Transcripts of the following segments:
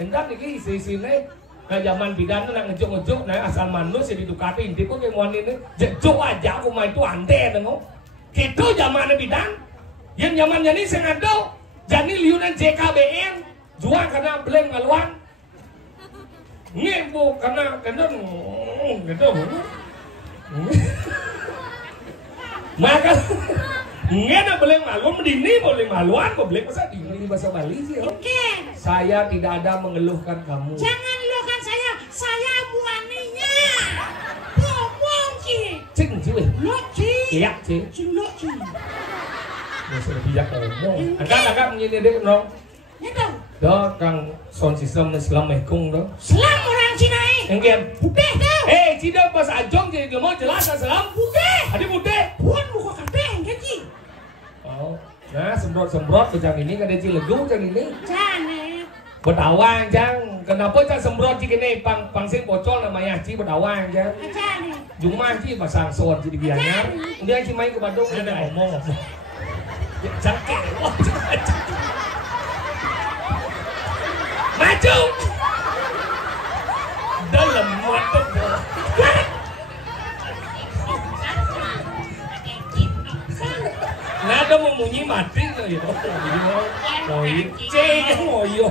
Hendak iki isi-isine nah zaman bidan tuh ngejuk-ngejuk nah asal manus ya didukati inti pun kayak muan ini jejuk aja aku mah itu ante nengok gitu zaman bidan yang zamannya ini sengado jadi liunan JKBN jual karena beleng ngaluan ngebu karena gitu maka nggak boleh malu, mendini boleh maluan, boleh masa ini bahasa Bali sih. Oke. Saya tidak ada mengeluhkan kamu. Jangan luahkan saya buaninya. Ngomong Ci. Cing Ci. Lo Ci. Iya Ci. Cing lo Ci. Masih bijak ngomong. Agak menjadi dek nong. Ya dong. Do kang sound system Islam mekung do. Selam orang Cina Enggen. Budeh dong. Cina pas ajong jadi mau jelas selam. Budeh. Adi budeh. Puan muka kabeh enggen Ci. Oh, nah semprot bejang ini kan ada Cilegung jang ini. Jane. Bedawang jang, kenapa jang semprot cik ini pangsing pocol namanya Ci bedawang jang. Jane. Jumah Ci pasang soan Ci di Gianyar. Kemudian Ci main ke Bandung ada ngomong. Ya jangke, wah maju. Dalam mata nada memunyi mati loh ya. Moyo, cek moyo.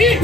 Ih.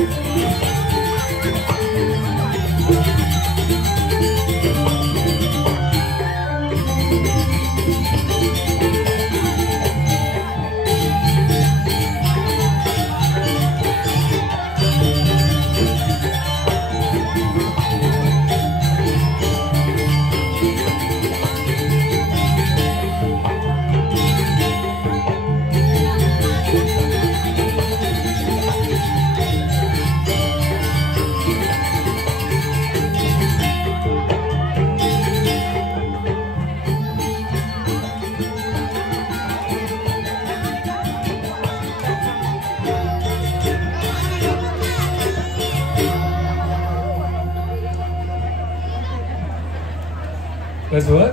Betul.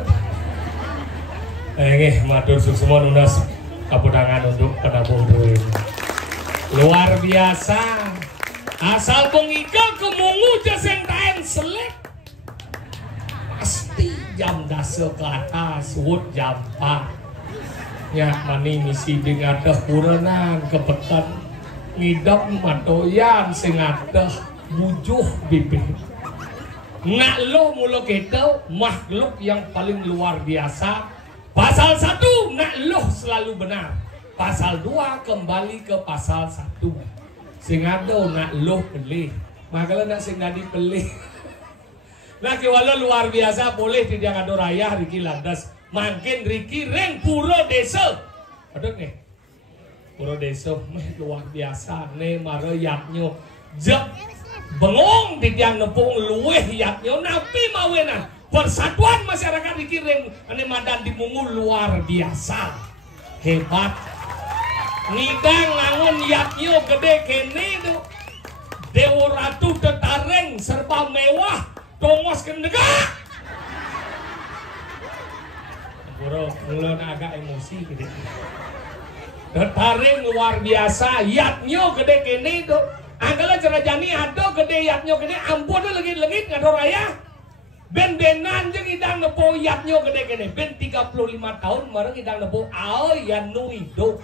Matur semua nunas kapudangan untuk penabung duit. Luar biasa. Asal pengikal kemungu jaseng taen selek. Pasti jam dasa ke atas, wud jam 4. Ya mani misi dengan kurenan kepetan ngidap matoyan sing adah bujuh bibir. Nak lo mula kita makhluk yang paling luar biasa. Pasal 1 nak lo selalu benar. Pasal 2 kembali ke pasal 1. Sing ada nak lo pelih. Makalah nak sing nadi pelih. Nah kiwala luar biasa boleh tidak ada raya Riki landas. Makin Riki reng puro desa. Ada nih. Puro desa luar biasa nih marayatnya. Jep bengong di tiang nepung luweh yatnya napi mawenan. Persatuan masyarakat Riki reng ane madan di Mungu luar biasa. Hebat. Ngidang ngangun yatnya gede kene do. Dewa Ratu tetareng serba mewah. Tongos kendega. Bro, mulai agak emosi gitu. Tertaring luar biasa, yatnya gede kene itu. Anggala cerajani ada gede yatnya gede, ampun legit-legit ngado raya. Ben-benan jeung idang nepo yatnya gede kene. Ben 35 tahun marang idang nepo ao yanu hidup.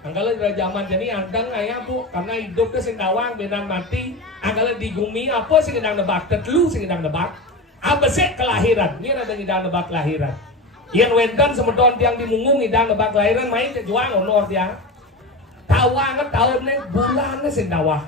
Anggala zaman jadi andang aya Bu, karena hidup teh sing dawang benan mati. Anggala digumi apa sing idang nebak tetlu sing idang nebak. Abese kelahiran, ini ada idang nebak kelahiran. Yang wenten semeton tiang di Mungu ngidang nebak kelahiran main kejuang honor dia. Tawangan tahunnya bulannya sing dawah.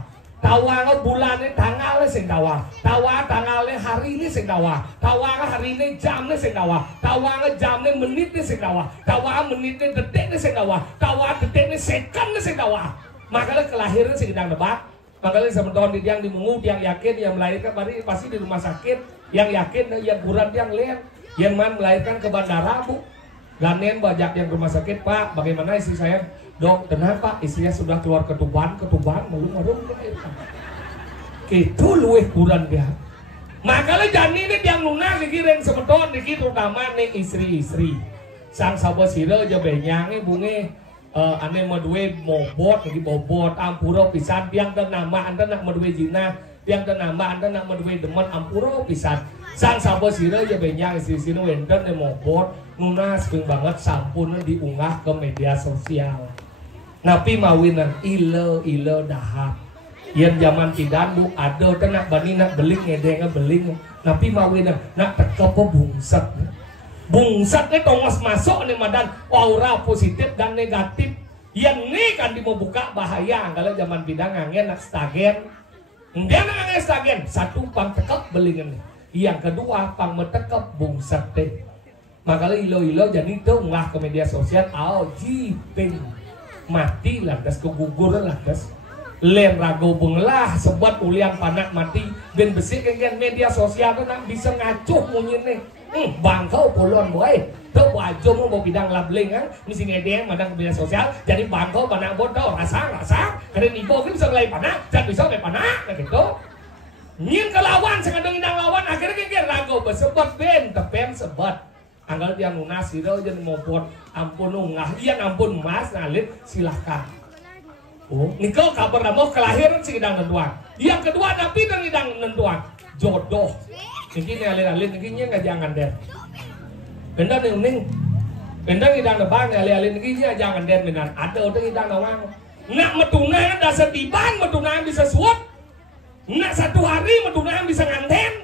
Tawangan bulannya tanggalnya sing dawah. Tawa tanggalnya hari ini sing dawah. Tawangan hari ini jamnya sing dawah. Tawangan jamnya menitnya sing dawah. Tawangan menitnya detiknya sing dawah. Tawangan detiknya secondnya sing dawah. Makanya kelahiran sing ngidang nebak. Makanya semeton di tiang di Mungu tiang yakin yang melahirkan pasti di rumah sakit. Yang yakin yang kurang tiang lihat. Yang man melahirkan ke bandara Bu. Ganen banyak yang rumah sakit Pak. Bagaimana istri saya? Dok, kenapa istrinya sudah keluar ketuban melung melahirkan. Gitu luweh kurang dia. Makanya jani ini yang lunak dikirim semeton dikit terutama nih istri-istri. Sang sabo sira aja benyang bunge ane madue mobot lagi bobot ampuro pisan tiang dan nama anda nak madue jina tiang dan nama anda nak madue demen ampuro pisan. Sang sabo sira aja benyang istri-istri wenten nih mobot nunas ping banget sampun diunggah ke media sosial. Napi mawinan ilo dahap. Yang zaman tidak Bu ada nak bani nak beling ngedeng beling. Napi mawinan nak teka po bungsat. Bungsat ni tongos masuk ni madan aura positif dan negatif. Yang ni kan di mau buka bahaya. Kalau zaman bidang angin nak stagen. Dia nak angin stagen. Satu pang tekap belingan. Yang kedua pang metekap bungsat teh. Makanya ilo jadi tuh ngah ke media sosial. Jiping. Mati lantas keguguran lantas lem rago benglah sebab uliang panak mati ben besi kengen media sosial tu nak bisa ngacuh munyin nih bangkau puluhan boy tu wajah mau bidang labling kan mesti ngedeng madang media sosial jadi bangkau panak bodoh rasa karena ibu kan bisa ngelai panak dan bisa ngelai panak gitu nyin kelawan sengadeng indang lawan akhirnya kengen rago besebat ben tepen sebat. Anggal tiang lunas sira jadi mopot ampun unggah iya ampun mas nalit silahkan. Oh nikau kabar mau kelahiran sing idang nentuan. Yang kedua tapi dan idang nentuan jodoh. Niki alin-alin niki nya jangan deh. Benda ning benda idang nebang alin-alin niki nya jangan deh benar. Ada orang idang nawang. Nak metunang dasar tiban metunang bisa suap. Nak satu hari metunang bisa nganten.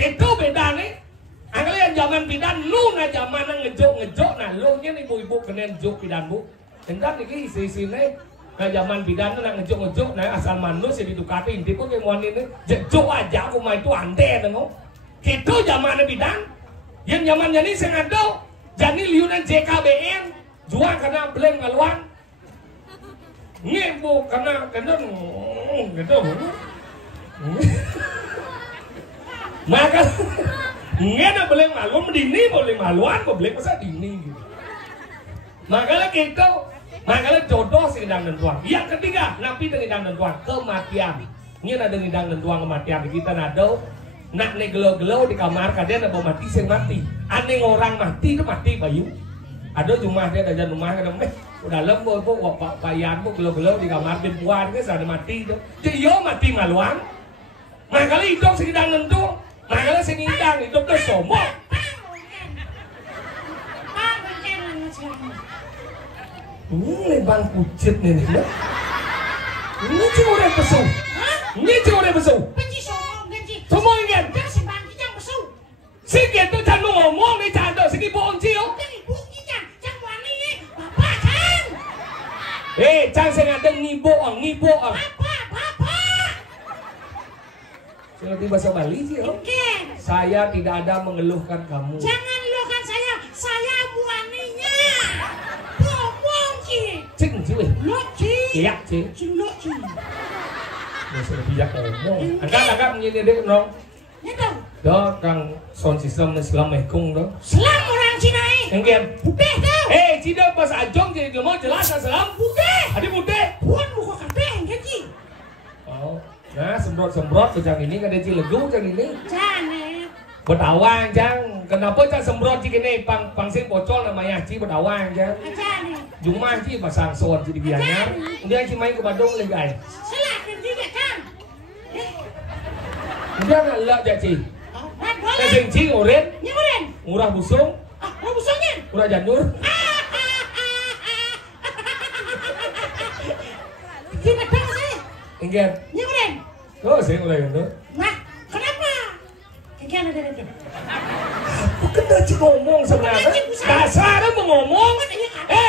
Itu beda nih. Angkalian zaman pidan lu na zaman ngejok nah lu nya ibu-ibu kenen jok pidan Bu. Entar niki isi-isine na zaman pidan nak ngejok nah asal manus ya didukati inti kok kemuan ini jok aja aku mah itu ante dengo. Gitu zaman pidan. Yang zamannya ini sing ado jani liunan JKBN jual karena beleng ngaluan. Ngebu karena kendon gitu. Maka ngena boleh malu dini boleh maluan boleh masa dini gitu. Makanya gitu, makanya jodoh sih sedang nentuan. Yang ketiga, napi dengan sedang nentuan kematian. Ini ada dengan sedang nentuan kematian kita nado Nak nih gelau-gelau di kamar kalian ada mati sing mati. Aneh orang mati itu mati bayu. Ada rumah dia ada rumah kan udah lembur kok bayan kok gelau-gelau di kamar perempuan kan sudah mati itu. Jadi yo mati maluang. Makanya hidup sekitar nentu. Makanya sing hidang hidup tuh sombong. Ini bang pucet nih. Ini cuma orang pesu. Ini cuma orang pesu. Semua ingin. Sikit tu jangan ngomong ni jangan sikit bohong cium. Jangan sengaja ngiboang. Saya lebih bahasa Bali sih. Saya tidak ada mengeluhkan kamu. Jangan luahkan saya muaninya. Ngomong Ci. Cing Ci. Lo Ci. Iya Ci. Lo Ci. Saya lebih jak ngomong. Agak menjadi dek nong. Ya dong. Đó càng son Islam Islam mai kung đó. Selam orang Cina Enggen. Putih tau. Cina bahasa Ajong jadi dia mau jelas Islam. Putih. Ada putih. Puan muka kabeh kan Ci. Oh. Nah, semprot macam ini kan dia cilegu macam ini. Janet. Berdawang jang. Kenapa cak semprot cik ini pangsin pocol namanya Ci berdawang jang. Janet. Jumlah Ci pasang son jadi biarnya. Kemudian Ci main ke Bandung lagi ay. Selat dan tidak kan. Kemudian lek jak Ci. Kasing Ci oren. Nyoren. Murah busung. Mau busungnya. Murah janur. Tidak tahu sih. Enggen. Nyoren. Oh, saya mulai itu. Nah, kenapa? Kayaknya ada. Bukan dah Ci ngomong sebenarnya. Dasarnya mau ngomong.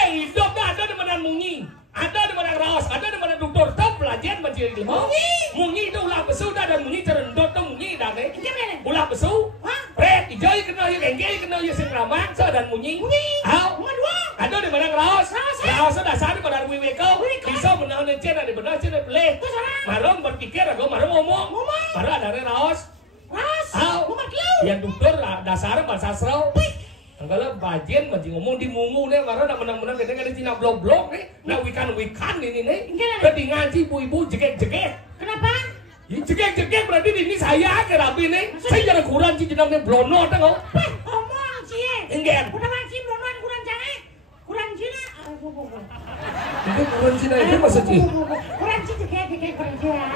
Hidup dah ada di mana munyi. Ada di mana raos, ada di mana dokter tahu pelajaran mencari ilmu. Munyi itu ulah besu dah dan munyi cerendot tu munyi dah ni. Ulah besu. Red, hijau kena yang enggel kena yang sing ramah, so dan munyi. Hau. Ada di mana raos. Raos dasar di mana wiwi kau. Bisa menang dan cina di benar cina peleh. Marom berpikir aku marom ngomong. Marom ada di raos. Hau. Yang dokter dasar bahasa sastra. Kalau bagian masih ngomong di mungu nih, karena nak menang-menang kita ada Cina blok-blok nih, nak wikan ini nih, jadi ngaji ibu-ibu jegek-jegek. Kenapa? Ya jegek-jegek berarti ini saya ke Rabi nih, saya jangan kurang sih jenangnya blono tengok. Ngomong sih. Enggak. Udah mancing blonon kurang jangan. Kurang Cina. Itu kurang Cina itu maksud sih. Kurang sih jegek kurang Cina.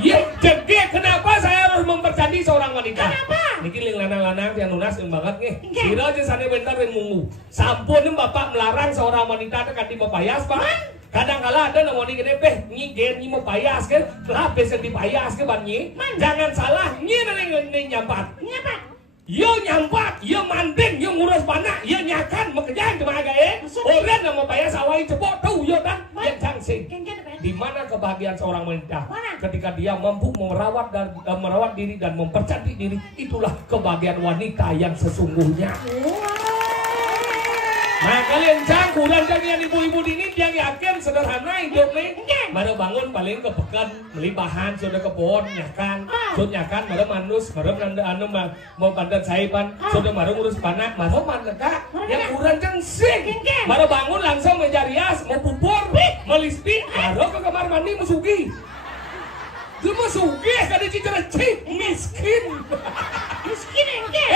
Iya jegek. Kenapa saya harus mempercayai seorang wanita? Kenapa? Niki ling lanang-lanang yang lunas banget nih. Kira aja sana bentar yang mungu. Sampun bapak melarang seorang wanita tekan di mepayas pak. Kadang-kala ada nama ni kene nyi gen nyi mepayas kan. Lah besen dipayas ke ban nyi. Jangan salah nyi neng nyampat. Nyampat. Yo nyampat, yo manding, yo ngurus panak, yo nyakan mekerjaan cuma agak orang yang mepayas awai cepok tuh yo dan yang cangsing. Di mana kebahagiaan seorang wanita ketika dia mampu merawat diri dan mempercantik diri, itulah kebahagiaan wanita yang sesungguhnya. Nah kalian kurang yang ibu-ibu ini yang yakin sederhana hidup nih. Baru bangun paling ke pekan beli bahan sudah ke pohon nyakan, sudah nyakan baru manus, baru anu mau pandan saipan, sudah baru ngurus panak, baru mandeka yang kurang sing. Baru bangun langsung meja rias, mau pupur, melispi, baru ke kamar mandi musugi. Dia musugi kada cicereci miskin. Miskin enggak?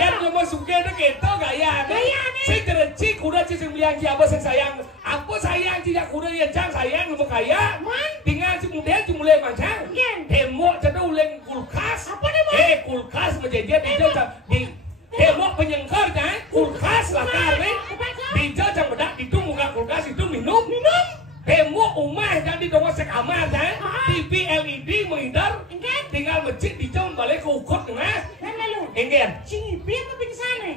Yang dia musugi itu gitu gaya nih. Sing cereci kuda sing bilang siapa sing sayang. Apa sayang tidak kuda yang cang sayang lu kaya. Tinggal si model mulai macam. Tembok jadi uleng kulkas. Apa tembok? Kulkas menjadi di tembok penyengkar kan? Kulkas lakar nih. Dijauh jang bedak itu muka kulkas itu minum. Tembok rumah jadi dongeng sekamar kan? TV LED monitor. Tinggal masjid dijauh balik ke ukut kan? Enggak. Sini biar apa pingsan nih?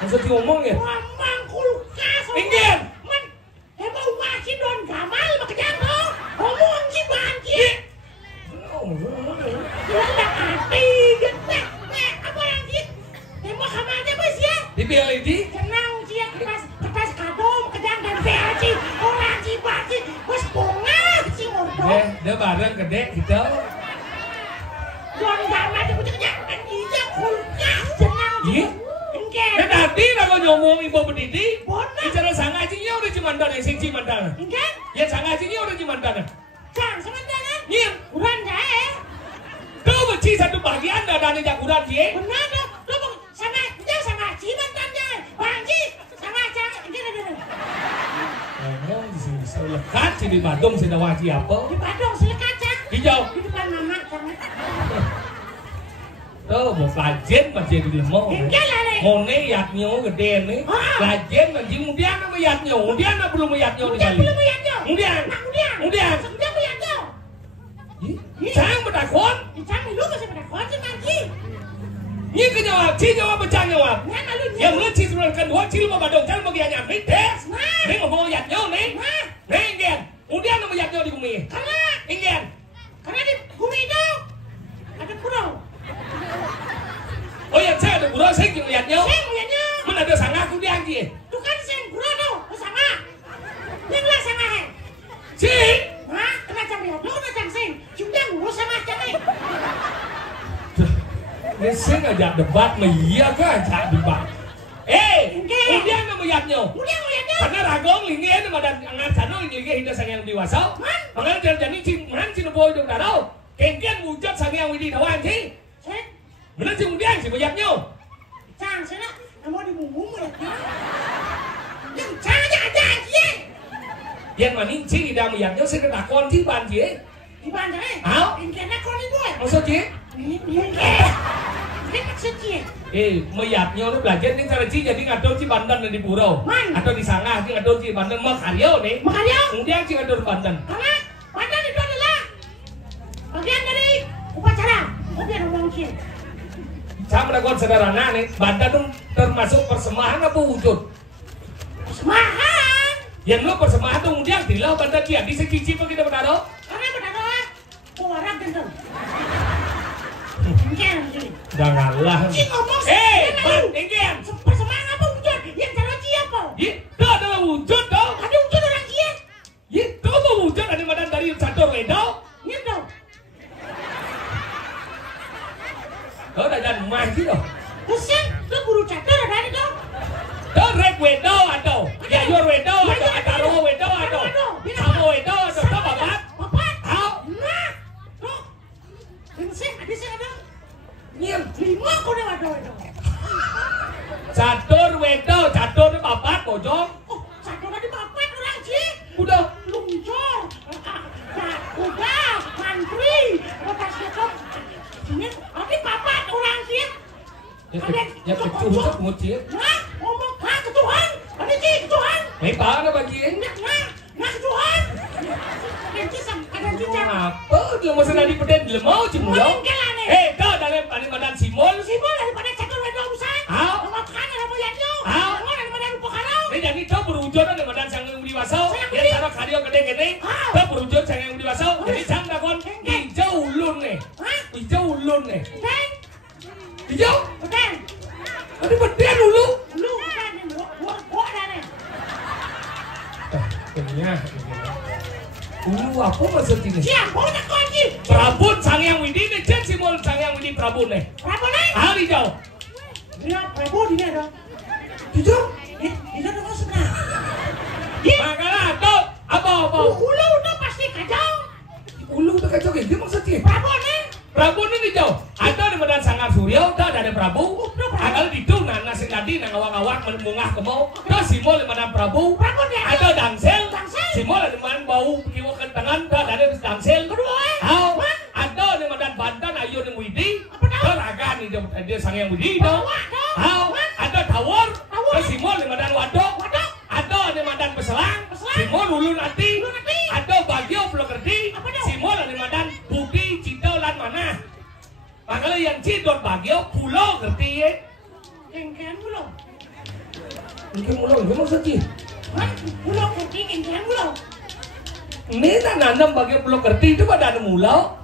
Maksud ngomong ya? Ngomong kulkas. Enggak. Man, mau ngasih don gamal makanya tuh. Ngomong si banci. Udah hati gede. Apa lagi? Mau kamarnya bos ya? TV LED? Tenang sih kertas kado makanya dan PAC orang si banci. Bos bunga si ngordo. Dia bareng gede gitu. Don gamal itu punya kan iya kulkas tenang. Iya. Enggak. Tadi kalau ngomong ibu pendidik, Bona. bicara sangajinya udah cimandan yang sing cimandan. Enggak. Ya sangajinya udah cimandan. Jangan sementara. Iya. Kurang dah. Kau benci satu bagian ada nih jaguran sih. Benar dong. Lu sama dia sama Ci mantannya. Bang Ci sama Cang. Gini. Oh, di sini selekat sih di Bandung sih ada wajib apa? Di Bandung selekat Cang. Hijau. Di depan mama Cang. Tuh, mau kajen masih di lemah. Enggak lah nih. Ngone yatnyo gede nih. Kajen nanti kemudian nama yatnyo. Kemudian apa belum yatnyo di kali? Belum yatnyo. Kemudian. Kemudian yatnyo. Cang bertakon. Cang lu masih bertakon sih Bang Ci. Ini kejawab, Ci jawab bercang jawab. Nyana lu. Yang lu Ci sebelum kedua Ci lu mau Bandung, Cang mau gianya tes. Nih mau yatnyo nih. Nih ingin. Kemudian nama yatnyo di bumi. Karena ingin. Karena di bumi itu ada pulau. Oh ya, saya ada burung saya ngeliatnya. Saya ngeliatnya. Mana ada sangah aku dia anji. Itu kan saya burung tuh, sama. Yang lah sama he. Si. Hah? Kena jam ya? Lu kena jam sing. Sudah ngurus sama jangan. Ini saya ngajak debat, iya kan ngajak debat. Kemudian nama yatnya. Kemudian ngeliatnya. Karena ragong lingin sama dan ngat sana lingin hidup sang yang dewasa. Makanya jadi man cina boy dong darau. Kengkian wujud sang yang widi dawan sih. Bener sih kemudian sih banyaknya. Cang sana mau dibumbung ya. Yang cang aja sih. Yang maning sih di dalam banyaknya saya ketakon sih ban sih. Di bandar eh. Hao? Ingkena kau ni boy. Maksud sih? Ini maksud sih. Meyatnya lu belajar nih cara sih jadi ngadol sih Banten di Purau. Atau di Sangah sih ngadol sih Banten mau karyo nih. Makaryo. Kemudian sih ngadol Banten. Karena Banten itu adalah bagian dari upacara. Kemudian ngomong sih. Saya melakukan sederhana nih, Banten tuh termasuk persembahan apa wujud? Persembahan. Yang lo persembahan tuh kemudian dilau Banten dia di segi apa kita benar? Karena benar orang gendong. Ingin sih. Jangan lah. Cing ngomong. Bang, ingin. Persembahan apa wujud? Yang cara siapa? Itu adalah wujud dong. Ada wujud orang kia. Itu apa wujud ada madan dari catur wedo? Gitu. Kau dah jangan mah gitu. Kesan, lu guru catur ada di dong. Kau rek wedo atau ya yor wedo atau ataro wedo atau sama wedo atau apa bapak? Bapak. Hao? Nah. Tuh. Kesan, ada sih ada. Nyem. 5 kau dah ada itu. Catur wedo, catur itu bapak bojong. Oh, catur ada bapak orang sih. Udah. Luncur. Udah, mantri. Lepas itu. Ini, tapi bapak orang sih. Ya kecuhut mucir. Nah, ngomong ke Tuhan. Ada sih Tuhan. Hebat apa bagian? Nah ke Tuhan. Ada cicak. Apa dia masa nadi peden dia mau cimulau? Kau dalam badan simol. Simol daripada catur wedo usai. Hao? Makan ada moyatnya. Hao? Daripada lupa karau. Ini jadi kau berwujud ada badan sang yang dewasa. Yang cara karyo gede-gede. Kau berwujud sang yang dewasa. Jadi sang dakon hijau ulun nih. Hijau ulun nih. Hijau? Beden. Ada beden dulu. Lu beden nih. Gua ada nih. Kenyah. Ulu apa maksud ini? Siapa nak kunci? Prabun sang yang widi nih. Cek simol sang yang widi Prabun nih. Prabu nih? Hijau. Dia Prabu di mana ada? Hijau? Di sana masuk nah. Makalah tuh apa? Ulu udah pasti kacau. Ulu udah kacau kayak gimana maksudnya? Prabu nih? Prabu ini hijau. Ada di badan Sanggar Surya, ada di Prabu. Akal itu nana singadi nang awak-awak menungah kemau. Ada simbol di badan Prabu. Ada dangsel. Simbol di badan bau kiwa ke tangan. Ada di dangsel. Ada di badan Banten ayo di Widi. Teragan dia sang yang Widi dong. Ada tawar. Simbol di badan wadok. Ada di badan peselang. Simbol ulun nanti. Ada bagio belum ngerti. Simbol di badan budi cinta lan mana. Makanya yang cidot bagio pulau ngerti ya? Kengkian pulau. Mungkin pulau itu maksudnya? Pulau ngerti kengkian pulau. Ini nanam bagio pulau ngerti itu pada ada pulau.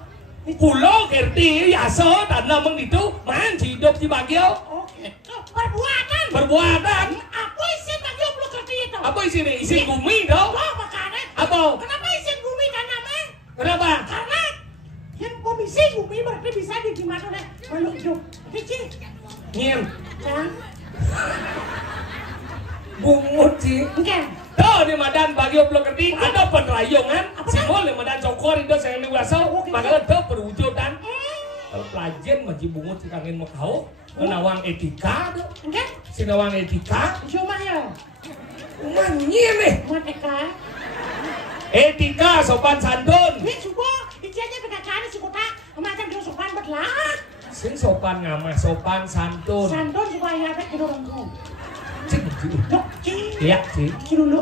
Pulau ngerti ya so tanam itu man cidot di bagio. Perbuatan. Perbuatan. Apa isi bagio pulau ngerti itu? Apa isi ini? Isi bumi dong. Oh makanya. Apa? Kenapa isi bumi tanamnya? Kenapa? Karena yang komisi bumi berarti bisa digimana deh makhluk hidup. Kecil. Nyem. Kan? Bungut sih. Oke. Tuh di madan bagio pulau ngerti ada penrayongan. Simbol di madan cokor itu saya yang dewasa. Makanya tuh perwujudan. Kalau pelajen mah bungut si kangin mau kau, nawang etika tuh. Enggak? Si nawang etika. Cuma ya. Manyien nih. Etika. Etika sopan santun. Ini coba, ijannya pegakan si kota, macam dia sopan belah. Sing sopan ngamah, sopan santun. Santun supaya ada di orangku. Cik, iya cik. Dulu.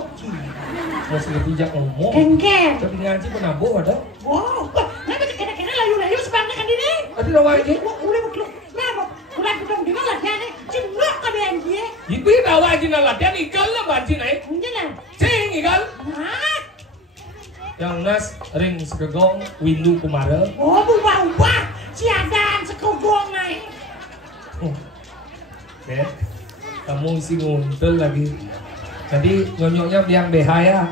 Masih lebih jak ngomong. Kengken. Tapi ngaji penabuh ada. Wow, nanti kira-kira layu-layu sebanyak kan ini. Ada nawang ini. Udah betul. Nah, udah betul di mana latihan ini? Cendok ada yang dia. Ibu nawang aja latihan ikan lah baca naik. Enggak lah. Cing ikan. Nah. Yang nas ring segegong windu kumara. Oh, ubah-ubah. Siadan sekogong naik. Bet, kamu isi nguntul lagi. Jadi nyonyoknya biang BH ya.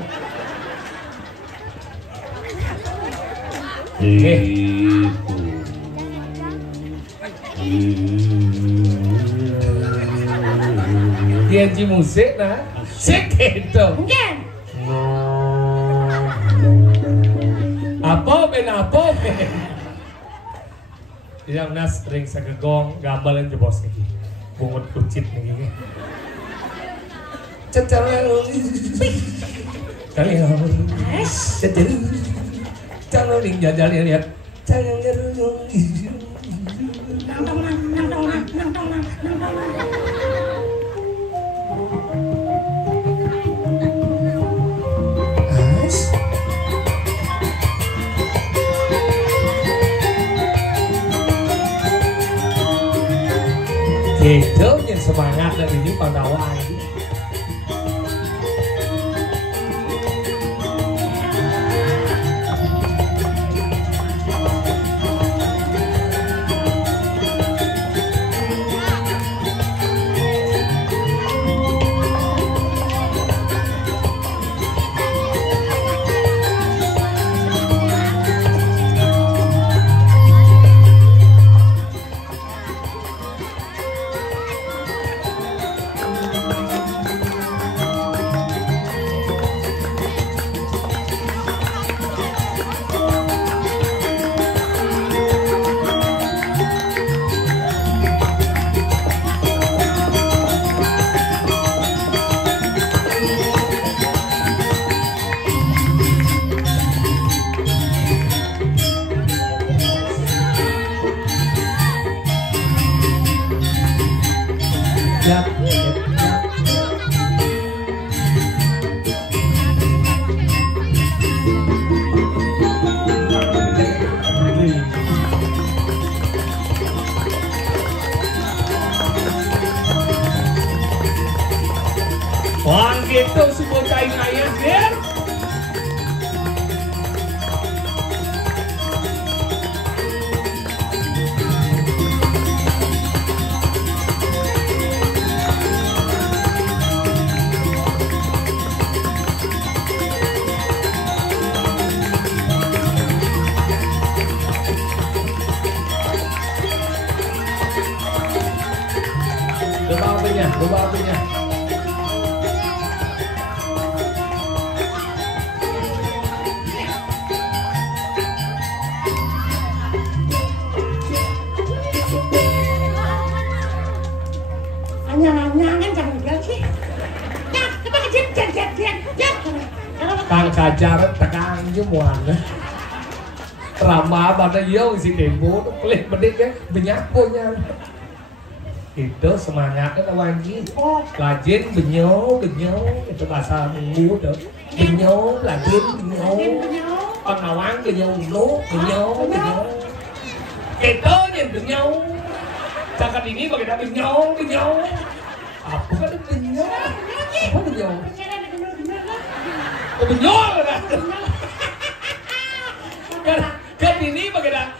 Dia musik nah. Sik gitu. Enggak. Apa ben? Yang nas ring segegong gambalan jebos lagi. Bungut kucit nih. Cecer kali cecer calon ring jajal lihat calon gitu yang semangat dari ini Pandawa ini. Wah gitu sebuah kain ayah der. Coba apinya. Kang kajar tekan jemuan ramah pada yo si demo pelit bedik ya benyakonya itu semangatnya lagi lajin benyo itu bahasa minggu tuh benyo lajin benyo pengawang benyo benyo itu yang benyo cakap ini bagaimana benyo apa kan benyo apa benyo benyol kan ini bagaimana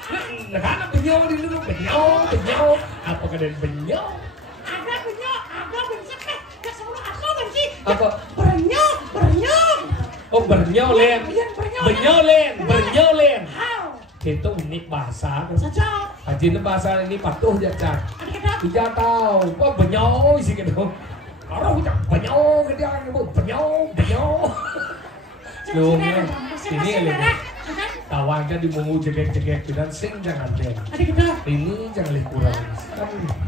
karena benyol di dulu benyol apa kadang benyol ada benyol gak semua apa benci apa benyol oh bernyolen itu unik bahasa saja Haji bahasa ini patuh ya cak tidak tahu apa benyol sih gitu orang udah benyol gitu benyol Lumnya ini Tawangnya di mungu jegek-jegek dan sing jangan den. Ada gitu. Ini jangan kurang.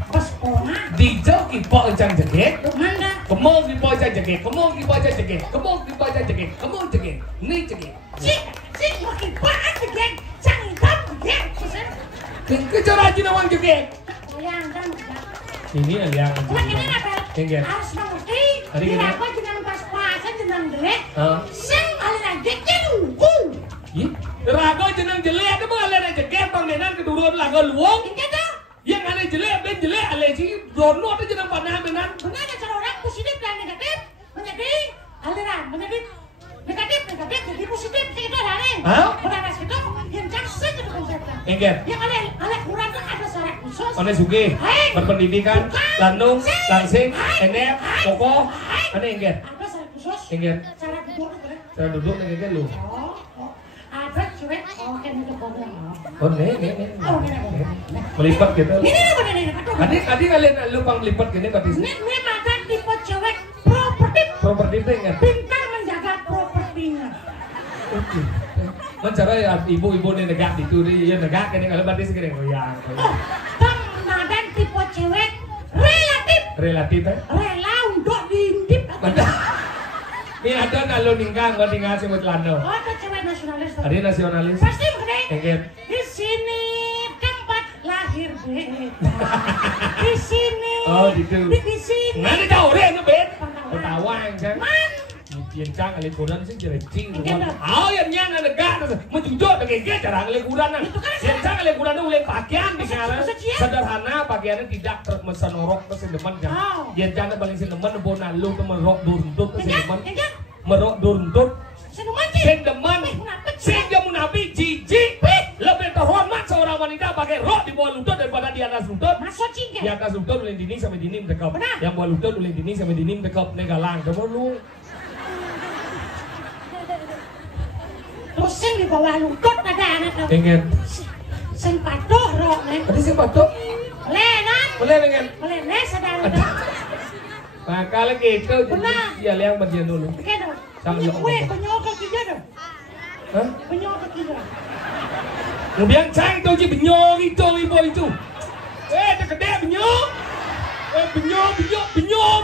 Pas koma. Dijau kipok jangan jegek. Mana? Kemong kipok jangan jegek. Kemong kipok jangan jegek. Kemong kipok jangan jegek. Kemong jegek. Ini jegek. Cik makin banget jegek. Jangan hitam jegek. Kejar aja nawang jegek. Yang kan. Ini yang. Cuman ini apa? Enggak. Harus mengerti. Hari ini. Aku jangan pas puasa jangan jelek. Hah? Sing aliran jegek lugu. Ih, raga jenang jelek ada mah alena jegek bang denan kedurun laga luang. Ini tuh. Yang ale jelek ben jelek ale sih dono ada jenang panah benan. Benar ada orang positif dan negatif. Menjadi aliran menjadi negatif jadi positif kita hari. Hah? Benar itu yang jaksa itu konsepnya. Enggak. Yang ale kurang tuh ada syarat khusus. One sugi, berpendidikan, landung, langsing, enek, kokoh, ane enggak. Ada syarat khusus. Enggak. Syarat duduk itu. Saya duduk nih enggak lu. Ada cuek. Oh, kan itu konyol. Oh, nih. Melipat gitu. Ini apa nih? Adik kalian lupa melipat gini berarti. Ini mata tipe cewek propertif. Properti itu enggak. Pintar menjaga propertinya. Oke. Mencara ya ibu-ibu nih negak itu dia negak ini kalau berarti segini goyang. Kemudian tipe cewek relatif. Relatif ya. Rela untuk diintip. Ini ada nalo ninggang nggak tinggal sebut lano. Oh, itu cewek nasionalis. Ada nasionalis. Pasti gede. Enggak. Di sini tempat lahir beta. Di sini. Oh, gitu. Di sini. Nggak ada tahu deh, bet. Ketawang kan. Man. Yang cang alikuran sih jadi cing. Oh, yang nyang negara menjujur dengan dia cara alikuran. Yang cang alikuran itu oleh pakaian misalnya sederhana pakaiannya tidak mesenorok ke sedeman kan. Yang cang paling sedeman bona lu tuh merok durundut ke sedeman. Merok durundut. Sedeman. Sehingga munafik jijik. Lebih terhormat seorang wanita pakai rok di bawah lutut daripada di atas lutut. Di atas lutut oleh dini sampai dini dekap. Yang bawah lutut oleh dini sampai dini dekap negalang. Kamu lu. Pusing di bawah lutut ada anak. Pengen. Sing patuh rok nih. Tadi sih patuh. Lenan. Boleh pengen. Boleh les saudara. Nah kalau gitu, ya liang bagian dulu. Begitu. Sambil Kue penyokok kita dah. Hah? Penyokok kita. Kemudian cang itu je benyong itu ibu itu. Dia gede benyong. Benyong.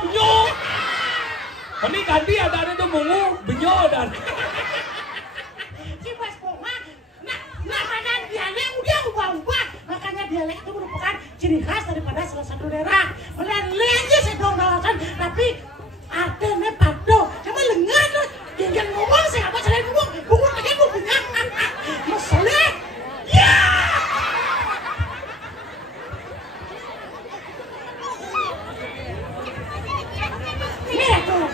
Ini ganti ada itu bungu benyong dan. Pas bunga, nah mana dialek udah ubah-ubah. Makanya dialek itu merupakan ciri khas daripada salah satu daerah. Lainnya sedang-sedang, tapi artinya patuh. Cuma lengan tuh, jangan ngomong saya apa selain ngomong lagi gue punya masalah. Ya. Ini tuh.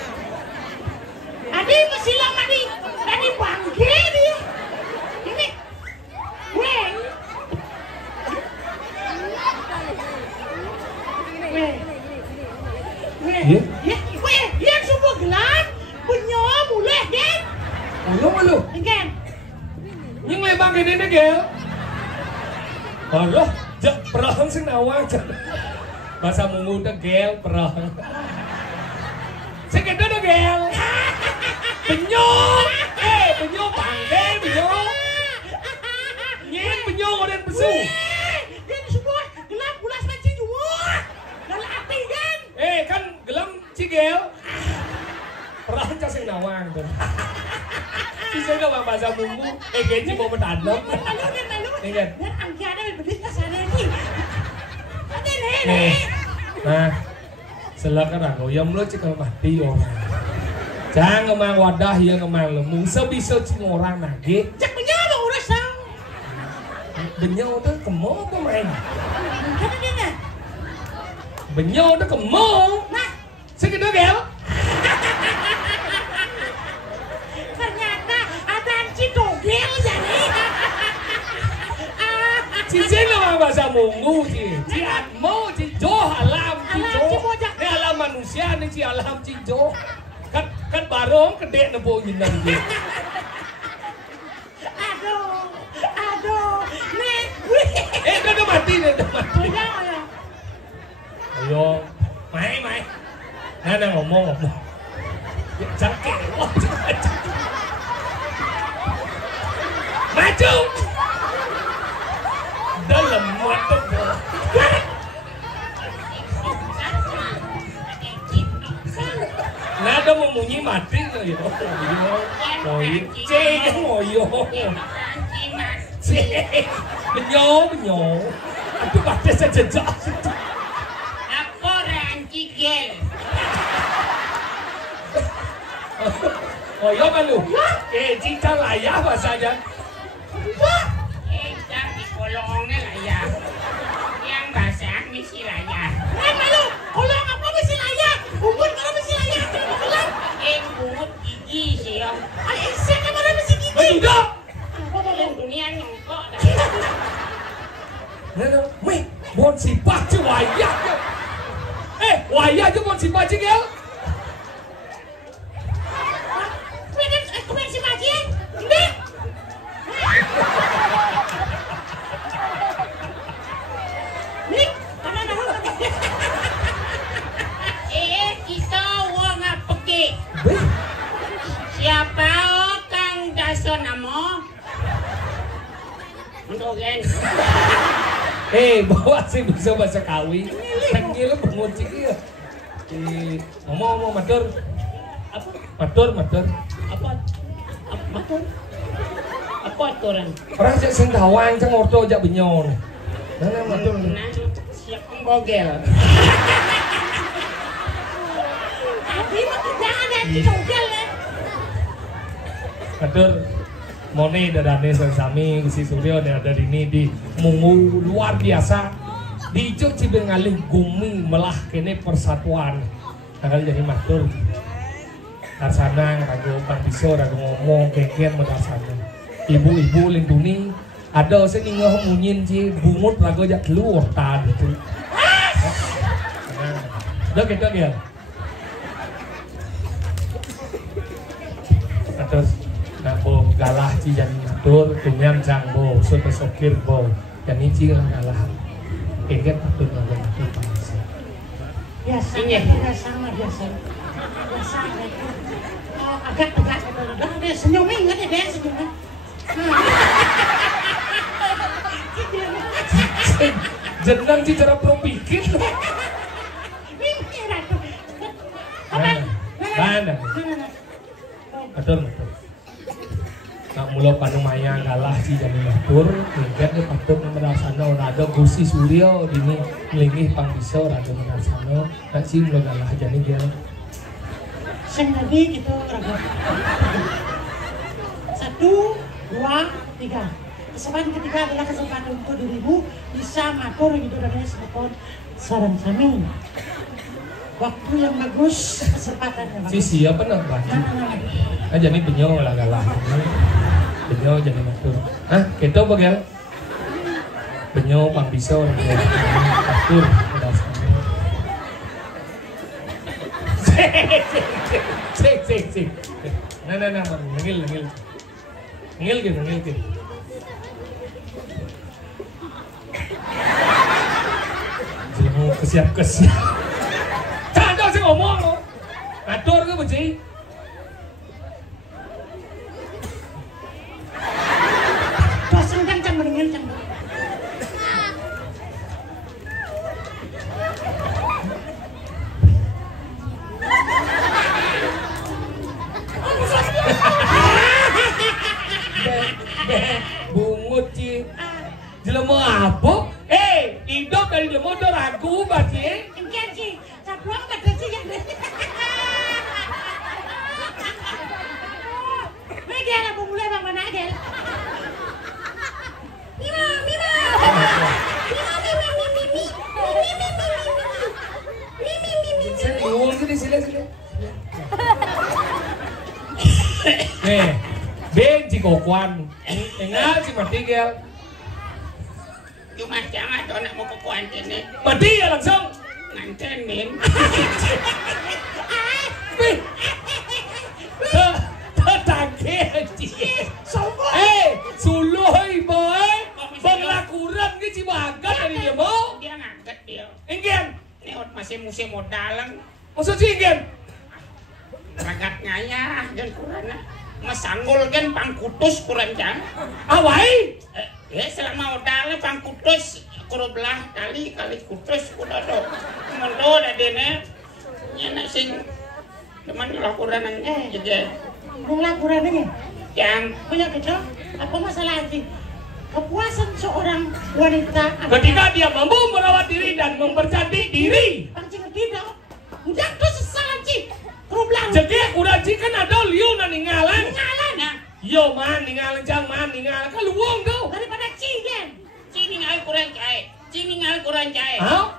Adi masih lama nih, tadi bangke dia. Ini, weh. Yang semua gelap, punya mulai kan? Ulu. Kan? Yang lebang gini nih gel. Allah, jak perang sih nawang. Bahasa mungu udah gel perang. Segitu dah gel. Benyong, benyong pandai benyong. Nyen benyong orang pesu. Yang semua gelap bulas macam jumur. Dalam api kan? Kan gelam cigel. Perang kasih nawang tuh. Sisa gak bahasa mungu. Gaji mau bertandem. Malu. Ingat. Dan angkiannya berdiri ke sana ni. Ada nih. Nah, silakan aku. Yang lo cekal mati orang. Jangan ngemang wadah yang ngemang lemu. Sebisa cing orang lagi. Cek benyong apa urusan? Benyong itu kemo apa main? Kata dia nggak? Benyong itu kemo. Nah, segitu gel. ternyata ada cidogel jadi. Cincin lah bahasa mungu ci. Ci atmo, ci jo alam, ci jo. Ini alam manusia, ini ci alam ci jo. Kan barong gede nebo nyinang dia. Aduh, nih. Udah mati. Ayo, mai. Nah, ngomong. Cangkir. Maju. mati ya. Moyo. Cek moyo. Cek. Benyo. Aduh pada sejejak. Aku ranci gel. Oh iya kan lu? Cinta layak bahasanya. Jangan dikolongnya layak. Yang bahasa misi layak. Malu, kolong apa misi layak? Bungut kalau misi layak, kolong. Bungut gigi sih ya. Siapa mana misi gigi? Enggak. Apa boleh dunia nyongkok? Nè, mày bọn xì bạc chứ hoài ya. Ê, hoài ya chứ bọn xì bạc chứ kìa. Kemarin si Majin, ini. Nih, mana dah? Kita wong pergi. Siapa Kang Dason namo? Untuk kan? Bawa sih bisa bahasa kawi. Tengil bangun ciki ya. Ngomong matur. Apa? Matur. Apa? Matur? Apa aturan? Orang cek sing tawang ceng orto jak benyon. Nah, matur. Siap pembogel. Tapi jangan ada dicogel ya. Matur. Mone dadane sami si Suryo ada ini di Mungu luar biasa. Di Ijo Cibengalih gumi melah kene persatuan. Tanggal jadi matur. Darsana ragu pantiso ragu ngomong kengken mendarsana. Ibu-ibu lindungi ada saya ninggal munyin ci bungut ragu jak keluar tadi itu. Dah kita dia. Atas bo galah ci jan matur kenyang jang bo soto sokir bo dan ini lah galah ingat patut ngajar matur panisi biasa agak tegak dah dia senyum ingat dia senyum jenang ci cara propikir mana matur nak mula panumaya galah ci jani matur ingat ni patut mendarsana rada Gusti Suryo dini linggih pang bisa rada mendarsana nak ci mula galah jani dia sing tadi kita raga 1, 2, 3 kesempatan ketiga adalah kesempatan untuk dirimu bisa matur gitu dan sebetulnya sarang kami waktu yang bagus kesempatan yang bagus siapa nak baca jadi benyo lah galah benyo jadi matur kita bagel benyo pang bisa matur sik nah ngil gitu jelemu kesiap jangan sih ngomong matur ke benci bungut ci jelema apa hidup dari demo do ragu baci engken ci sabuang badhe ci yang Mega lah mulai bang mana gel Mima sila Ben si Kokuan, enggak si Martigel. Cuma jangan tuh nak mau Kokuan ini. Mati ya langsung. Ngantenin. Tetangga sih. Suluh boy. Banglakuran ke Cibagat dari dia mau. Dia ngangkat dia. Enggen. Lewat masih musim modalang. Maksud sih enggen. Ragat ngayah dan kurana. Masanggol kan pangkutus kurang jang. Awai? Selama modalnya pangkutus kurang belah kali kutus kuda do. Mondo dah dene nyana sing Cuman laporan juga. Yang laporan ini? Yang punya kecil? Apa masalah sih? Kepuasan seorang wanita ketika dia mampu merawat diri dan mempercantik diri. Pancing tidak. Udah tuh sesalan sih. Kerublang. Jadi udah kan ada liu na ningalan. Ningalan ya? Yo man ningalan jang man ningalan kan luang tuh. Daripada cigen. Ci ningal kurang cae. Ci ningal kurang cae. Hah?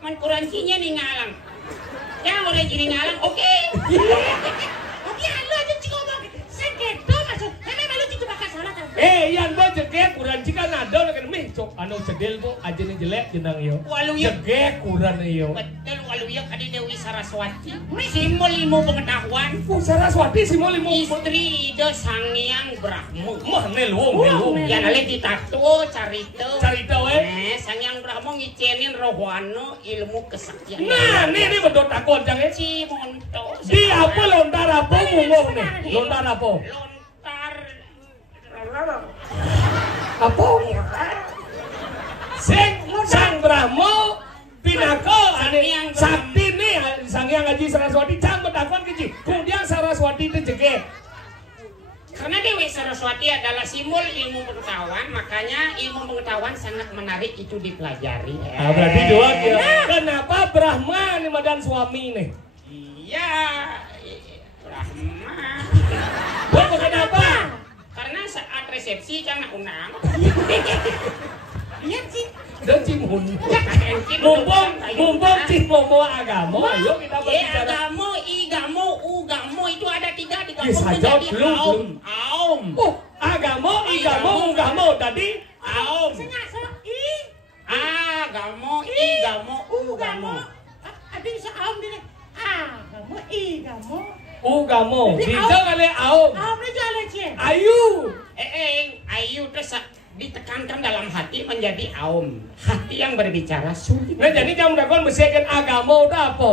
Man kurang cinya ningalang. Ya udah ci ningalang oke. Oke, lu aja cik ngomong. Segedo maksud. Memang malu cik bakal salah kan. Yan bo jegek kurang jika nado kan mih cok anu cedel bo aja nih jelek jenang yo. Walu ya. Jegek kurang yo. Betul walu ya kadi Dewi Saraswati. Simbol ilmu pengetahuan. Saraswati si mau limo. Istri Ida Sangyang Brahmo. Mah nelung. Ya nale ditato carita. Carita we. Sangyang Brahmo ngicenin rohano ilmu kesaktian. Nah, ini betul takon jang Ci monto. Di apa lontar apa ngomong nih? Lontar apa? Lontar. Apa? Sang Brahmo pinako ane sakti nih Sangyang Aji Saraswati cang betakon kecil. Kemudian Saraswati itu jegek. Karena Dewi Saraswati adalah simbol ilmu pengetahuan, makanya ilmu pengetahuan sangat menarik itu dipelajari. Berarti dua ya. Kenapa Brahma nih madan suami nih? Iya, Brahma. Buat kenapa? Karena saat resepsi kan unang. Iya sih. Dan cimun. Mumpung cimomo agama, ayo kita berbicara. Agamo, ugamo itu ada tiga Yes, saja, menjadi belum. aum. Oh, agama, ugamo, tadi Aum. Agamo, ugamo. Ada bisa aum diri. Igamo. Ugamo. Dijang ale aum. Aumnya jalan sih. Ayu. Ayu terus ditekankan dalam hati menjadi aum. Hati yang berbicara sulit. Nah jadi kamu dakon besekan agama udah apa?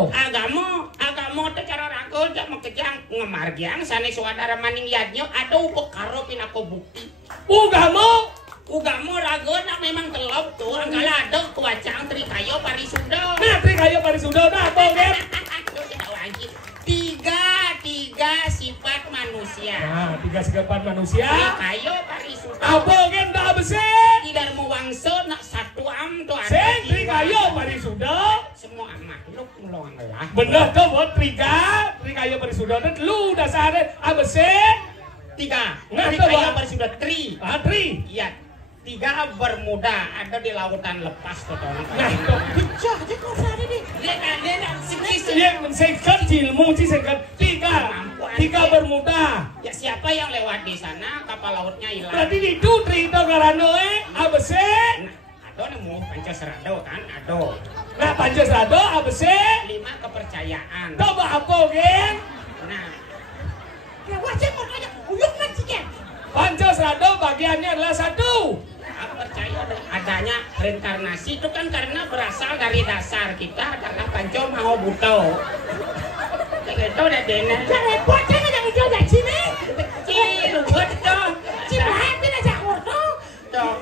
Agamo teh cara rago jak makejang ngemargiang sanes wadara maning yadnya atau pekaro pinako bukti. Ugamo rago memang telop tuh anggala ada kuacang trikayo parisuda. Nah trikayo parisuda udah apa kan? Tiga sifat manusia. Nah, tiga sifat manusia. Trikayo parisuda. Apa kan tak bese? Tidak mau wangso nak satu am tuh ada. Sen trikayo parisuda. Semua makhluk ngeluang lah. Bener tuh buat trikayo parisuda itu lu dasarnya abese. Tiga. Nah, Trikayo coba. parisuda tri. Tri. Iya. Tiga bermuda ada di lautan lepas tuh orang. Nah, itu. Bisa aja kau tadi nih. Dia Dia mensekat ilmu sih sekat tiga bermuda. Ya siapa yang lewat di sana kapal lautnya hilang. Berarti itu cerita karano abese. Nah, ado nemu Pancasrado kan ado. Nah Pancasrado abese. 5 kepercayaan. Coba apa kan? Nah, Ya wajah mau nanya. Uyuk masih kan. Pancasrado bagiannya adalah satu. percaya adanya reinkarnasi itu kan karena berasal dari dasar kita adalah panco mau buto. Itu udah dena. Repot kan ada hijau dari sini. Kecil, betul. Cibahan tidak jago tuh. Tuh.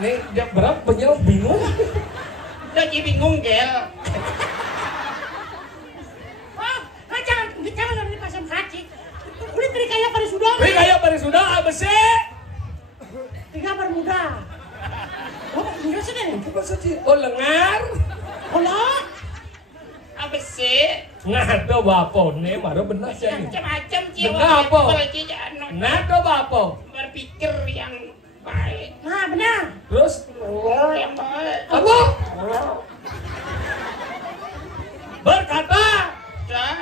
Nih dia berapa banyak bingung. Udah jadi bingung gel. Oh, jangan dari pasang kaci. Udah trikaya pada sudah. Trikaya pada sudah apa sih? Tiga bermuda. Oh, enggak sih deh. Apa sih? Oh lengar. Olah. Apa sih? Ngado bapo nih baru benar sih. Macam-macam jiwa. Benar apa? Ngado bapo. Berpikir yang baik. Nah, benar. Terus? Oh, yang baik. Apa? Berkata. Kan?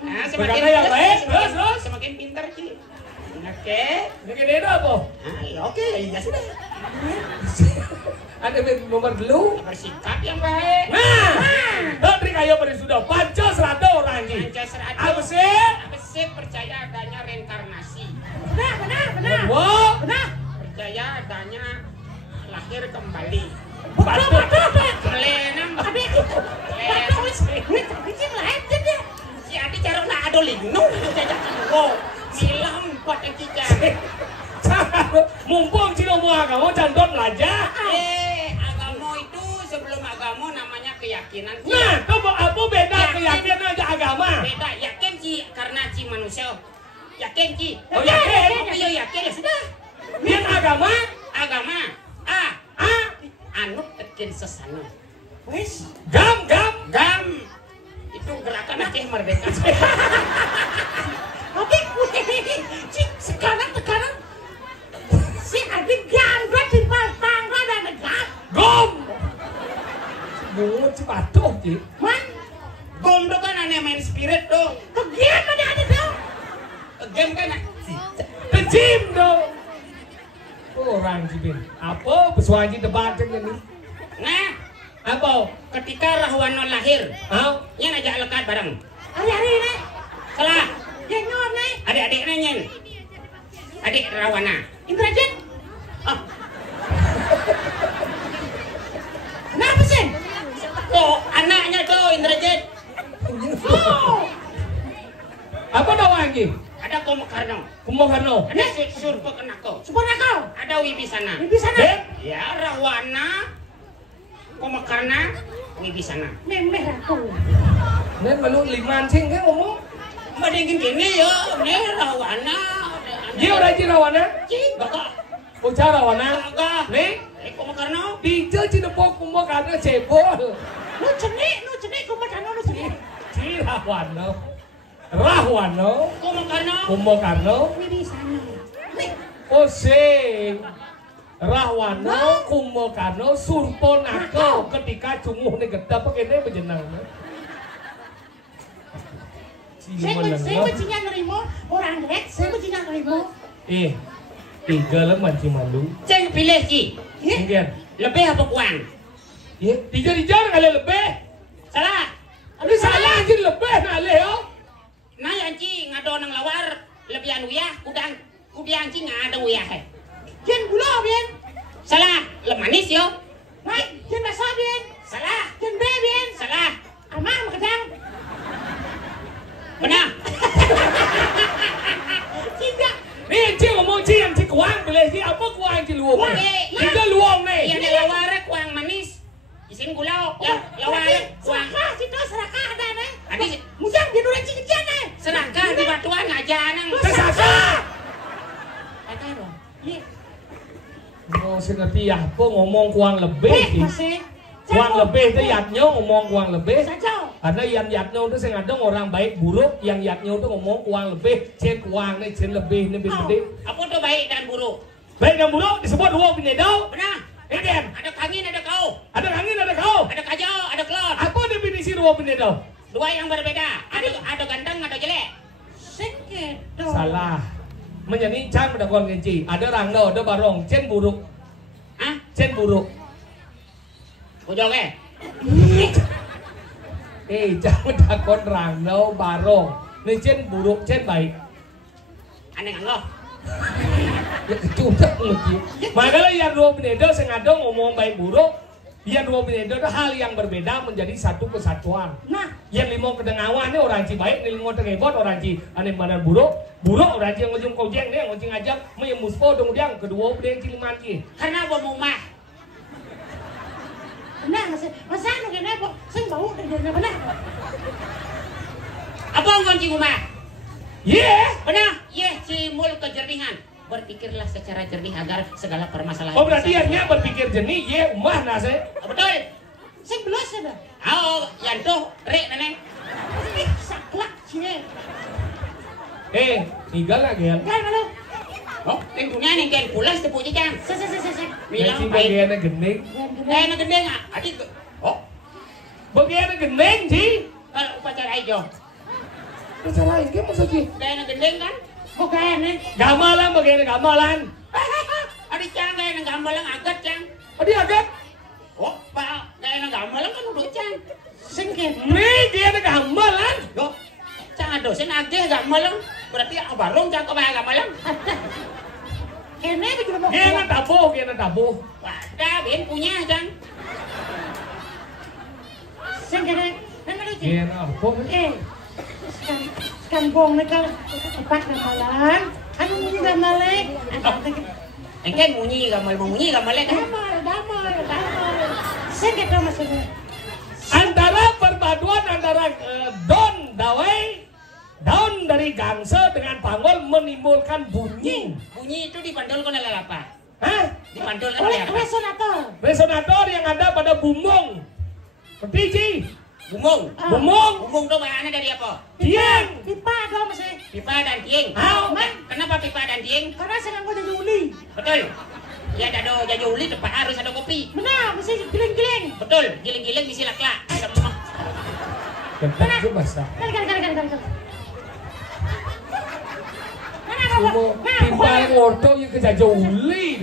Nah, Berkata yang baik. Terus? Semakin pintar sih. Oke. Begini apa? Oke, ya sudah. Ada nomor dulu. Bersikap yang baik. Nah, trikaya pada sudah Pancasrado orang ini. Pancasrado. Apa sih? Apa sih percaya adanya reinkarnasi? Benar. Wah. Benar. Percaya adanya lahir kembali. Betul. Melenang. Betul. Wih, tapi sih lain jadi. Si Adi cara nak ado linung. Wow, silam pada kita. Mumpung Cino mau agama jangan belajar. Agama itu sebelum agama namanya keyakinan. keyakinan. Nah, coba apa beda keyakinan aja agama? Beda, yakin Ci karena Ci manusia. Yakin Ci. Oh yakin? Oh iya yakin ya sudah. Yang agama? Agama. Anu tekin sesana. Wes. Gam. Itu gerakan Aceh Merdeka. Oke, sekarang si adik gangga di tangga dan negara. Gom. Bungut si patuh Ci. Man, Gom tuh kan aneh main spirit tuh. kegiatan mana ada dong? Game kan Kecim dong. Orang Cibin. Apa pesuaji debat ini? Nah, Apa? ketika Rahwana lahir, Hah? ajak lekat bareng. Hari-hari ini, Salah. yang nyom nih, Adik-adiknya nyen. Adik Rahwana. Indrajit. Ah, Kenapa sih? tuh anaknya tuh Indrajit. Oh, Apa lagi? Ada Komokarno. Kumohano. Ada Surpa Kenako. sebenarnya kau, Ada Wibisana. bisa Eh? nak? Ya, Rahwana, Komokarna, Wibisana. Memeh aku. Nên mà luôn liman sing kan ngomong. Madingin gini ya, ini Rahwana. Dia udah ci rawana. Cing, bakal. Uca rawana. Agak. Nih, Komokarno. di chơi ci depo kumo karena cebol. Lu cenik, kau macam lu cenik. Ci rawano. Rahwano. Komokarno. Kumo karno. Ini sana. Nih, Osing. Rahwano kumo karno surponako ketika cunguh nih gedap kene bejenang. saya mestinya nerimo orang rek, saya mestinya nerimo. Tiga lemah ci malu. Ceng pilih Ci. Kemudian, Lebih apa kurang? tiga kali lebih. Salah. Ini salah aja lebih nale yo. Nah yang Ci ngado nang lawar lebih anu ya, kudang Ci ngado ya. Jen gula bien, Salah. Lemanis yo. naik jen basa bien, Salah. jen be bien, Salah. amang makadang. Benar. Tidak, Nih ci ngomong ci yang ci kuang boleh ci apa kuang ci luang nih? Tiga luang nih. Yang ada lawar kuang manis. Isin gula. Ya, lawar kuang. serakah, situ serakah ada nih. Adik Mujang dia dulu cikian nih. serakah di batuan aja nang. Kesasa. Kata dong. Iya, Oh, saya ngerti ya, apa ngomong kuang lebih ci. masih. Kuang lebih itu yatnya ngomong kuang lebih. Saja. Karena yang yatnya itu saya ngadeng orang baik buruk, yang yatnya itu ngomong kuang lebih, cen kuang nih, cen lebih nih gede. Apa tuh baik dan buruk? Baik dan buruk disebut dua pinedau. Benar. Eden. Ada kangin, ada kau. Ada angin, ada kau. Ada kajau, ada kelot. Apa definisi dua pinedau? Dua yang berbeda. Ada ganteng, ada jelek. Sekedo. Salah. Menjadi can pada kuang genci. Ada rangda, ada barong, cen buruk, Hah? cen buruk. Ujung Jangan takut rangda, barong. Nih cen buruk, cen baik. Aneh nggak? Ya kecudak ngerti. Makanya yang dua pinedau saya ngadeng ngomong baik buruk. Yang dua pinedau itu hal yang berbeda menjadi satu kesatuan. Nah, Yang lima kedengawan ini orang ci baik, ini lima tengebot orang ci aneh badan buruk, orang ci yang ngejung kojeng nih, ngejung ngajak, meyemuspo dong kedua bedeng ci liman ci. Karena gua mau mah. benar masih. Masa anu kene kok sing bau dari benar. Apa ngonci rumah? Benar? Cimul kejernihan. Berpikirlah secara jernih agar segala permasalahan. Oh berarti artinya berpikir jernih, umah nase. Betul. Sing belas ada. Oh, yang tuh rek neneng. Saklak cie. Tinggal lagi ya. Kan malu. Oh, tentunya nih kan pulas tepu jejang. Se. Bilang Ci baik. bagiannya gendeng. Kayak gede nggak? Adik. Oh, Bagiannya gendeng ci. kalau upacara hijau. Masalah ini maksudnya. Kayak gede kan? Kok kayaknya. Gamalan bagiannya gamalan. Adik cang kayak gambalang agak cang. Dia agak. Oh, pak kayak gambalang kan udah cang. Sing kene. Nih dia ada gamalan. Yo, cang ada sen agih gambalang. Berarti barong cang kebayang gambalang. Kene begitu mau. Dia na tabuh. Wadah, ben punya cang. Sing kene. Kan malu cie. Dia apa? Sekarang bong mereka tepat gamalan. Anu muni gamalek. Engken munyi gamal kan? Damai. Sing kene maksudnya. Anta dari gangsa dengan bangol menimbulkan bunyi. Bunyi itu dipantulkan oleh apa? Hah? Dipantulkan oleh apa? Resonator. Resonator yang ada pada bumbung. Seperti Ci. Bumung. Bumung itu bahannya dari apa? Tiang. Pipa dong masih. Pipa dan tiang. Kenapa pipa dan tiang? Karena sedang gue jadi uli. Betul. Ya ada jadi uli tempat harus ada kopi. Benar, mesti giling-giling. Betul, giling-giling di silak-lak. Tentang itu basah. Kali. Semua timbal ngorto yang kejaja uli.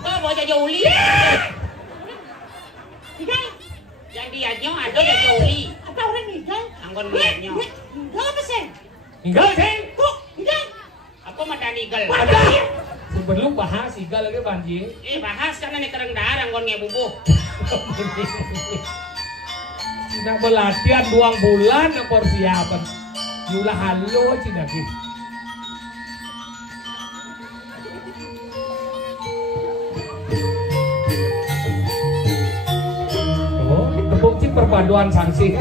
Oh, mau jadi uli. Ikan. Yang dianya ada jadi uli. Apa orang ikan? Anggon dianya. Ikan apa sih? Tinggal sih. Kok ikan? Apa mata nigel? Ada. Sebelum bahas igal lagi banjir. Bahas karena nih kerengdar anggon ngebubuh. Cina belatihan 2 bulan na persiapan. Jula halo Cina ki. Oh, terbukti perpaduan sanksi.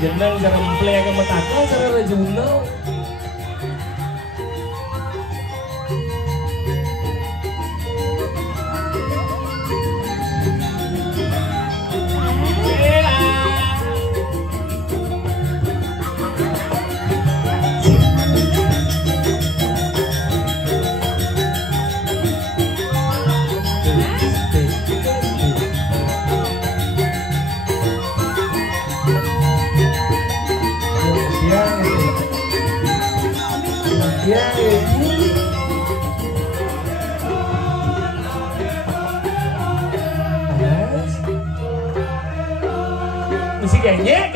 Jenang jangan play ke mataka karena Juno. Mesti kayaknya.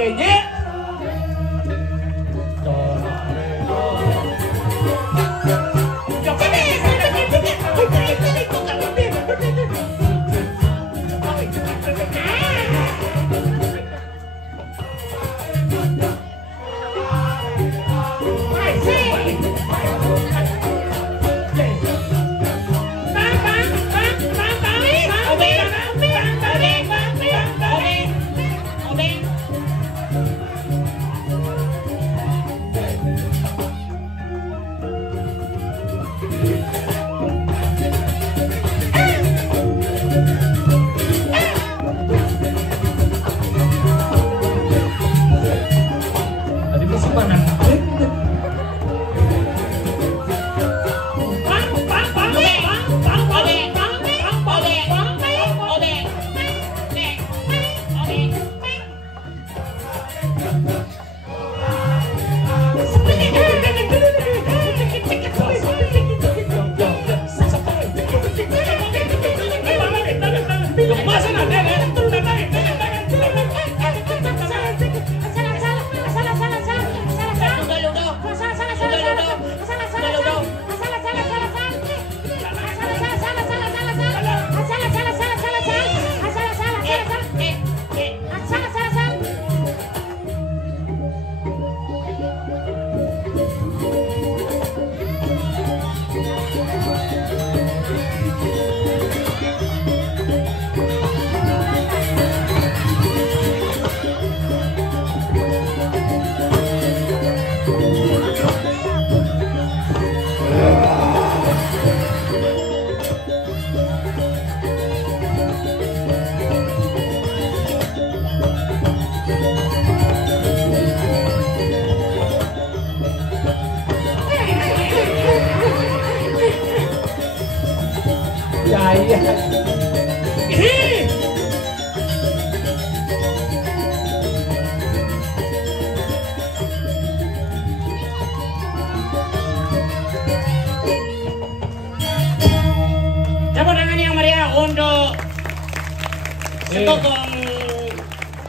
Sekokong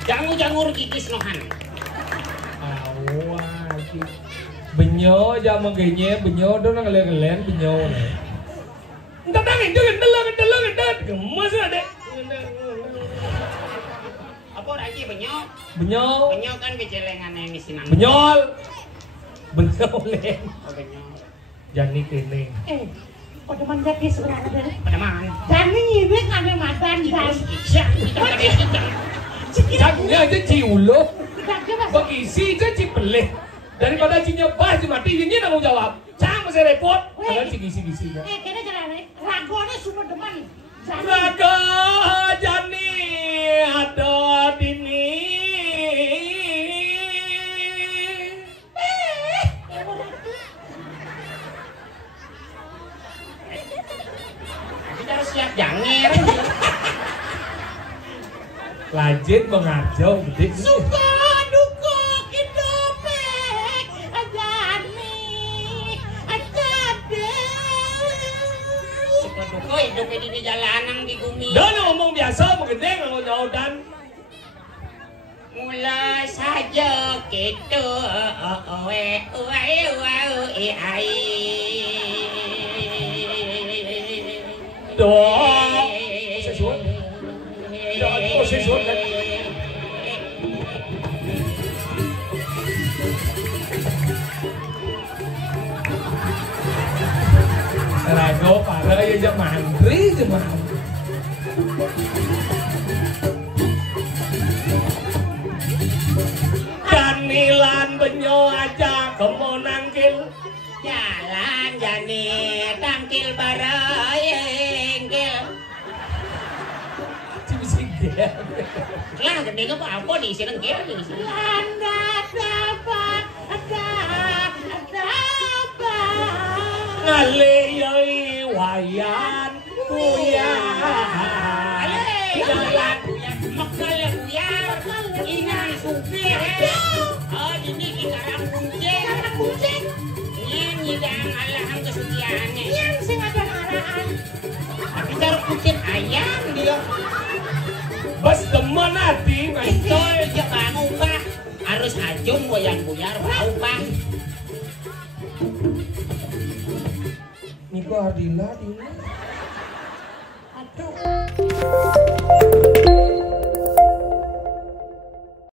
jangur-jangur gigis nohan. Awal. Benyo jaman genye benyo do nang ngelen benyo. Entar nangin juga ndelok gemes ada. Apa lagi benyo? Benyo. Benyo kan becelengan ini sinang. Benyol. Benyol len. Oh benyo. Jani kene. Kok demen jadi sebenarnya dari. Pedeman. Jani nyibik ane madan dan. Caknya aja ciulo. Begisi aja cipeleh. Daripada cinya bah cuma mati ini tanggung jawab. Cang masih repot. Ada cigisi-gisinya. Kene jalan ragone semua demen. Raga Jani ada dini. Kita harus siap jangir. Lanjut mengajau gede. Suka duka hidupek Jani Ajade. Suka duka hidupnya di jalanan di bumi. Dah ngomong biasa mengendeng ngomong dan Mula saja kita doa sesuatu. Doa sesuatu. Rago para ya zaman mantri zaman. Janilan benyo aja kemo nangkil. jalan jani tangkil barayengkel. Cibisige. Lah gede apa di sini ngkel di sini. Anda dapat ada Ngale yoi wayan kuyan. Jalan kuyan, mekal kuyan, inang supir. Oh ini ikarang kucing. Yang nyidang alahan kesetiaannya. yang sing ada arahan. Tapi taruh kucing ayam dia. Bas demen hati Itu main. aja kamu pak. Harus ajung goyang-goyang bau pak. Niko Ardila di. Aduh.